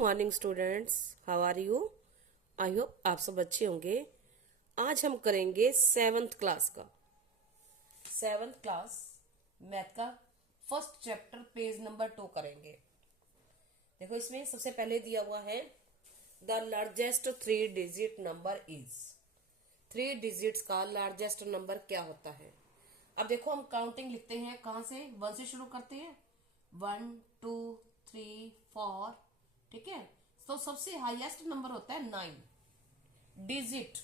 Morning students, how are you? I hope आप सब अच्छे होंगे। आज हम करेंगे सेवन्थ क्लास का मैथ का फर्स्ट चैप्टर पेज नंबर 2 करेंगे। देखो इसमें सबसे पहले दिया हुआ है the largest 3 digit number is. 3 digits का लार्जेस्ट नंबर क्या होता है? अब देखो हम काउंटिंग लिखते हैं, कहां से? 1 से शुरू करते हैं। 1 2 3 4, ठीक है। तो सबसे हाईएस्ट नंबर होता है 9 डिजिट।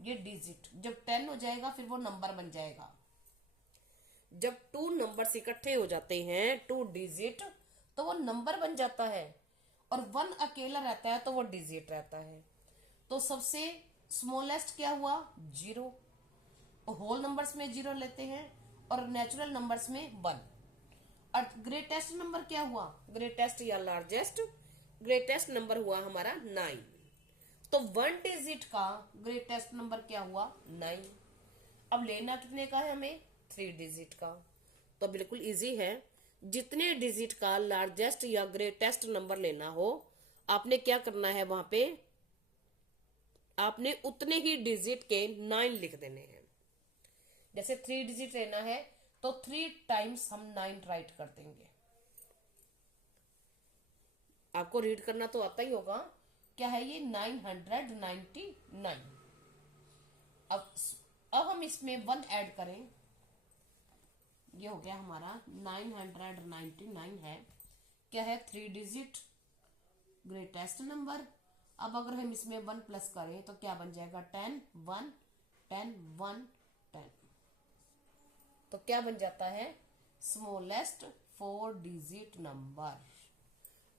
ये डिजिट जब 10 हो जाएगा फिर वो नंबर बन जाएगा। जब 2 नंबर्स इकट्ठे हो जाते हैं 2 डिजिट तो वो नंबर बन जाता है, और 1 अकेला रहता है तो वो डिजिट रहता है। तो सबसे स्मॉलेस्ट क्या हुआ? 0। होल नंबर्स में 0 लेते हैं और नेचुरल नंबर्स में 1। और ग्रेटेस्ट नंबर क्या हुआ? ग्रेटेस्ट या लार्जेस्ट? ग्रेटेस्ट नंबर हुआ हमारा 9। तो 1 डिजिट का ग्रेटेस्ट नंबर क्या हुआ? 9। अब लेना कितने का है हमें? 3 डिजिट का। तो बिल्कुल इजी है। जितने डिजिट का लार्जेस्ट या ग्रेटेस्ट नंबर लेना हो, आपने क्या करना है? वहां पे आपने उतने ही डिजिट के 9 लिख देने हैं। जैसे 3 डिजिट लेना है तो 3 टाइम्स हम 9 राइट कर देंगे। आपको रीड करना तो आता ही होगा। क्या है ये? 999। अब हम इसमें 1 ऐड करें। ये हो गया हमारा 999 है। क्या है? 3 डिजिट ग्रेटेस्ट नंबर। अब अगर हम इसमें 1 प्लस करें तो क्या बन जाएगा? 10 1 10 1 10। तो क्या बन जाता है? Smallest 4 digit number.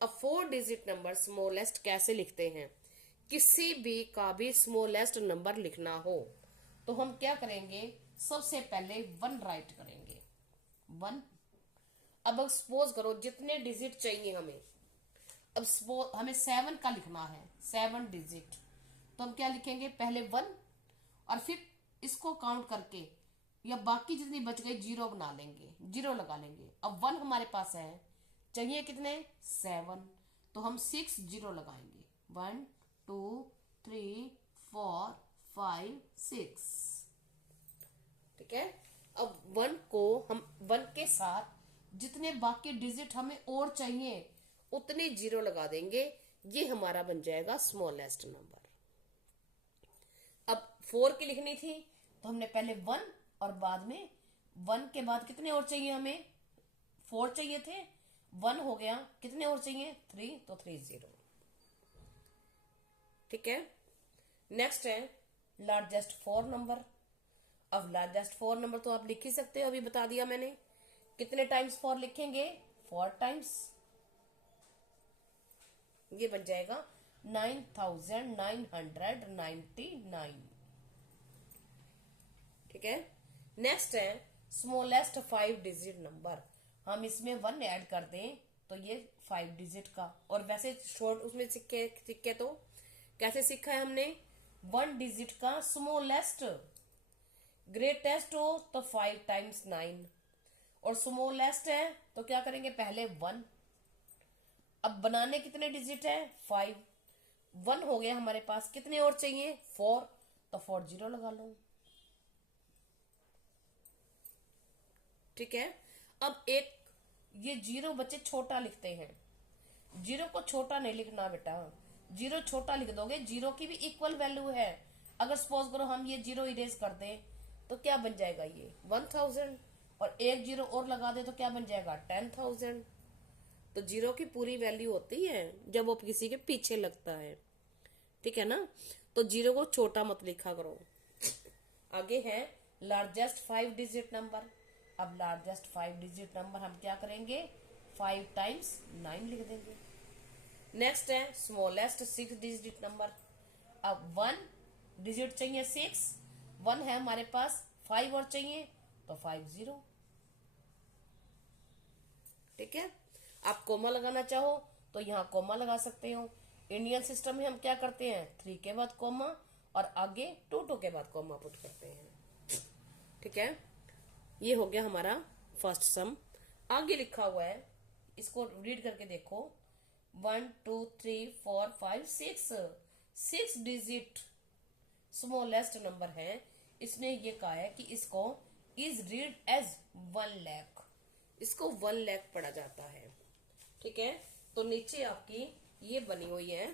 अब 4 डिजिट नंबर स्मॉलेस्ट कैसे लिखते हैं? किसी भी का भी स्मॉलेस्ट नंबर लिखना हो तो हम क्या करेंगे? सबसे पहले 1 राइट करेंगे। 1। अब सपोज करो जितने डिजिट चाहिए हमें, अब सपोज हमें 7 का लिखना है, 7 डिजिट। तो हम क्या लिखेंगे? पहले 1 और फिर इसको काउंट करके या बाकी जितनी बच गई 0 बना लेंगे, 0 लगा लेंगे। अब 1 हमारे पास है, चाहिए कितने? 7। तो हम 6 0 लगाएंगे। 1 2 3 4 5 6, ठीक है। अब 1 को हम 1 के साथ जितने बाकी डिजिट हमें और चाहिए उतने 0 लगा देंगे। ये हमारा बन जाएगा स्मॉलेस्ट नंबर। अब 4 की लिखनी थी तो हमने पहले 1 और बाद में 1 के बाद कितने और चाहिए हमें? 4 चाहिए थे, 1 हो गया, कितने और चाहिए? 3, तो 3 0, ठीक है। नेक्स्ट है लार्जेस्ट 4 नंबर। अब लार्जेस्ट 4 नंबर तो आप लिख ही सकते हो, अभी बता दिया मैंने। कितने टाइम्स 4 लिखेंगे? 4 टाइम्स। ये बन जाएगा 9999, ठीक है। नेक्स्ट है स्मॉलेस्ट 5 डिजिट नंबर। हम इसमें 1 ऐड कर दें तो ये 5 डिजिट का। और वैसे शॉर्ट उसमें सीखे तो कैसे सीखा है हमने? 1 डिजिट का स्मॉलेस्ट। ग्रेटेस्ट हो तो 5 टाइम्स 9, और स्मॉलेस्ट है तो क्या करेंगे? पहले 1। अब बनाने कितने डिजिट है? 5। 1 हो गया हमारे पास, कितने और चाहिए? 4, तो 4 0 लगा लो, ठीक है। अब एक ये 0 बच्चे छोटा लिखते हैं। 0 को छोटा नहीं लिखना बेटा। 0 छोटा लिख दोगे, 0 की भी इक्वल वैल्यू है। अगर सपोज करो हम ये 0 इरेज कर दें तो क्या बन जाएगा? ये 1000, और एक 0 और लगा दे तो क्या बन जाएगा? 10,000। तो 0 की पूरी वैल्यू होती है जब वो किसी के पीछे लगता है, ठीक है ना। तो 0 को छोटा मत लिखा करो। आगे है लार्जेस्ट 5 डिजिट नंबर। अब लार्जेस्ट 5 डिजिट नंबर हम क्या करेंगे? 5 टाइम्स 9 लिख देंगे। नेक्स्ट है स्मॉलेस्ट 6 डिजिट नंबर। अब 1 डिजिट चाहिए 6, 1 है हमारे पास, 5 और चाहिए तो 5 0, ठीक है। आप कोमा लगाना चाहो तो यहाँ कोमा लगा सकते हो। इंडियन सिस्टम में हम क्या करते हैं? 3 के बाद कोमा और आगे 2 के बाद कोमा पुट करते हैं, ठीक है। ये हो गया हमारा फर्स्ट सम। आगे लिखा हुआ है, इसको रीड करके देखो। 1 2 3 4 5 6 डिजिट स्मॉलेस्ट नंबर है। इसने ये कहा है कि इसको इज रीड एज 1 लाख, इसको 1 लाख पढ़ा जाता है। ठीक है, तो नीचे आपकी ये बनी हुई है,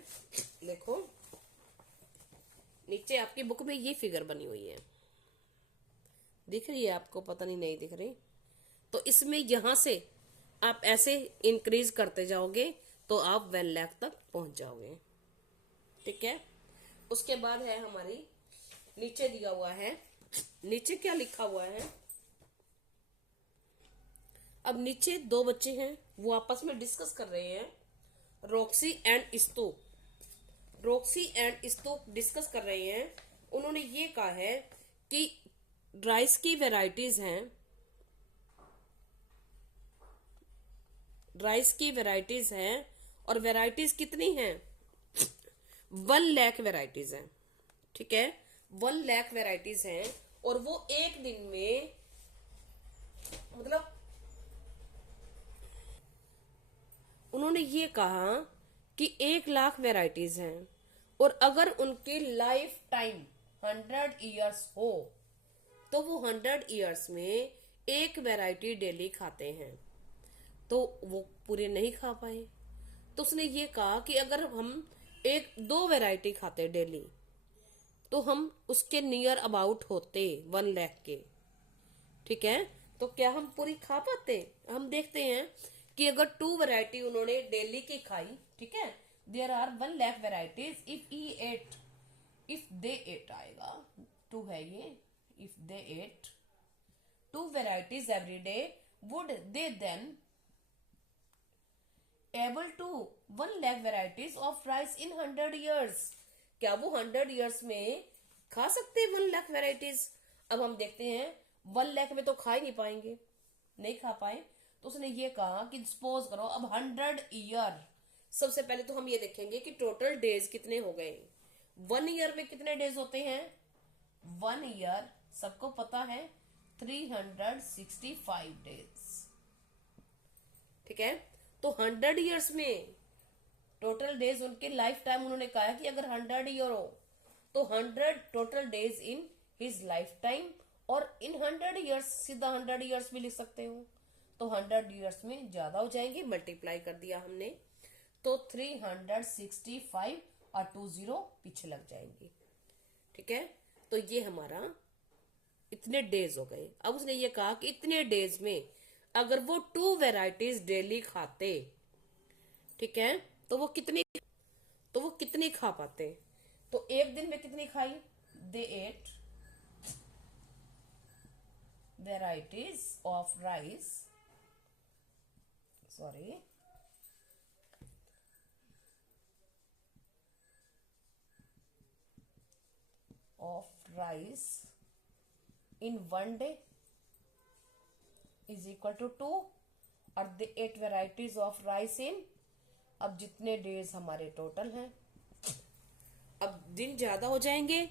देखो नीचे आपकी बुक में ये फिगर बनी हुई है, दिख रही है आपको? पता नहीं दिख रही। तो इसमें यहां से आप ऐसे इंक्रीज करते जाओगे तो आप 1 लाख तक पहुंच जाओगे। ठीक है, उसके बाद है हमारी नीचे दिया हुआ है, नीचे क्या लिखा हुआ है? अब नीचे दो बच्चे हैं, वो आपस में डिस्कस कर रहे हैं। रॉक्सी एंड स्तूप डिस्कस कर रहे हैं। उन्होंने ये कहा है कि राइस की वैरायटीज हैं, राइस की वैरायटीज हैं, और वैरायटीज कितनी हैं? 1 लाख वैरायटीज हैं। ठीक है, 1 लाख वैरायटीज हैं, और वो एक दिन में मतलब उन्होंने ये कहा कि 1 लाख वैरायटीज हैं, और अगर उनकी लाइफ टाइम 100 इयर्स हो तो वो 100 इयर्स में एक वैरायटी डेली खाते हैं, तो वो पूरे नहीं खा पाए। तो उसने ये कहा कि अगर हम 1-2 वैरायटी खाते डेली तो हम उसके नियर अबाउट होते 1 लाख के। ठीक है, तो क्या हम पूरी खा पाते? हम देखते हैं कि अगर 2 वैरायटी उन्होंने डेली की खाई, ठीक है, there are 1 lakh varieties, if they ate आएगा, 2 है ये, if they ate 2 varieties every day, would they then able to 1 lakh varieties of rice in 100 years? क्या वो 100 ईयर्स में खा सकते हैं 1 लाख वैरायटीज? अब हम देखते हैं, 1 लाख में तो खा ही नहीं पाएंगे, नहीं खा पाए। तो उसने ये कहा कि सपोज करो अब 100 ईयर, सबसे पहले तो हम ये देखेंगे कि टोटल डेज कितने हो गए। 1 ईयर में कितने डेज होते हैं? 1 ईयर सबको पता है 365 डेज। ठीक है, तो 100 ईयर्स में टोटल डेज उनके लाइफ टाइम, उन्होंने कहा है कि अगर 100 ईयर हो तो 100 total days in his life time, और इन 100 ईयर्स सीधा 100 ईयर्स भी लिख सकते हो, तो 100 ईयर्स में ज्यादा हो जाएंगे, मल्टीप्लाई कर दिया हमने, तो 365 और 20 पीछे लग जाएंगे। ठीक है, तो ये हमारा इतने डेज हो गए। अब उसने ये कहा कि इतने डेज में अगर वो 2 वैरायटीज डेली खाते, ठीक है, तो वो कितनी खा पाते? तो एक दिन में कितनी खाई? The eight varieties of rice, sorry, of rice in 1 day is equal to 2, और the 8 varieties of rice in, अब जितने डेज हमारे टोटल हैं, अब दिन ज्यादा हो जाएंगे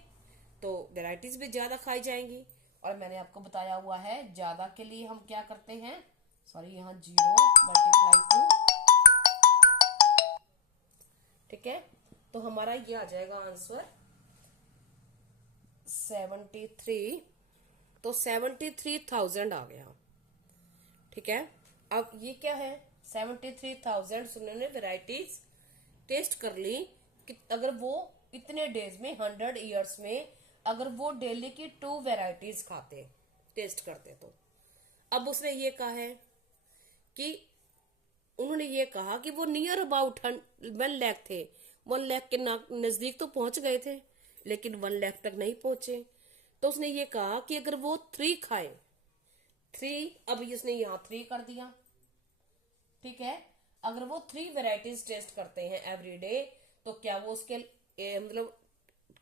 तो वेराइटीज भी ज्यादा खाई जाएंगी। और मैंने आपको बताया हुआ है ज्यादा के लिए हम क्या करते हैं, सॉरी यहाँ 0 मल्टीप्लाई 2। ठीक है, तो हमारा ये आ जाएगा आंसर 73, तो 73,000 आ गया। ठीक है, अब ये क्या है? 73,000 उन्होंने वेराइटीज टेस्ट कर ली कि अगर वो इतने डेज में 100 इयर्स में अगर वो डेली की 2 वेराइटीज खाते, टेस्ट करते, तो अब उसने ये कहा है कि उन्होंने ये कहा कि वो नियर अबाउट 1 लाख थे, 1 लाख के नजदीक तो पहुंच गए थे, लेकिन 1 लाख तक नहीं पहुंचे। तो उसने ये कहा कि अगर वो 3 खाए, 3, अब इसने यहाँ 3 कर दिया। ठीक है, अगर वो 3 वेराइटीज टेस्ट करते हैं एवरी डे, तो क्या वो उसके मतलब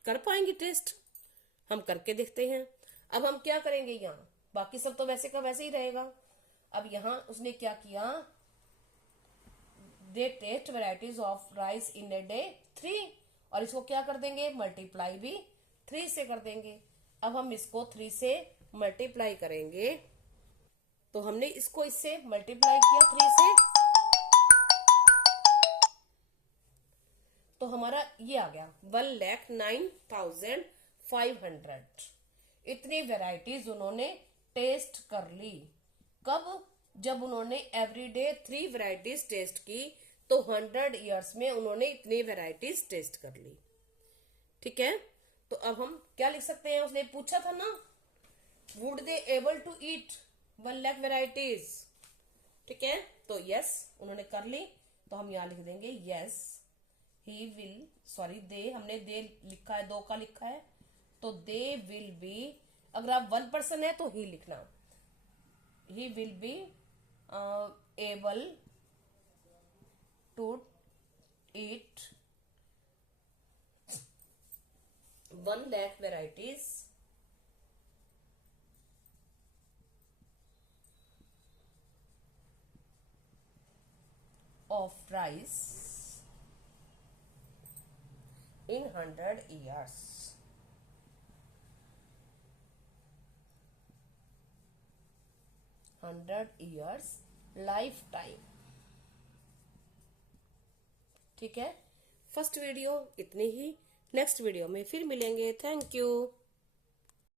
कर पाएंगे टेस्ट? हम करके देखते हैं। अब हम क्या करेंगे, यहाँ बाकी सब तो वैसे का वैसे ही रहेगा। अब यहाँ उसने क्या किया, they test varieties of rice in a day 3, और इसको क्या कर देंगे, मल्टीप्लाई भी 3 से कर देंगे। अब हम इसको 3 से मल्टीप्लाई करेंगे, तो हमने इसको इससे मल्टीप्लाई किया 3 से, तो हमारा ये आ गया 1,09,500। इतनी वेराइटीज उन्होंने टेस्ट कर ली। कब? जब उन्होंने एवरीडे 3 वेराइटीज टेस्ट की, तो 100 ईयर्स में उन्होंने इतनी वेराइटीज टेस्ट कर ली। ठीक है, तो अब हम क्या लिख सकते हैं? उसने पूछा था ना, would they able to eat 1 lakh varieties. ठीक है, तो यस उन्होंने कर ली, तो हम यहां लिख देंगे यस ही विल, सॉरी दे, हमने दे लिखा है, 2 का लिखा है, तो दे विल बी, अगर आप 1 पर्सन है तो ही लिखना, he will be able to eat 1 lakh varieties of rice in 100 years. Life time. ठीक है, फर्स्ट वीडियो इतनी ही, नेक्स्ट वीडियो में फिर मिलेंगे। Thank you.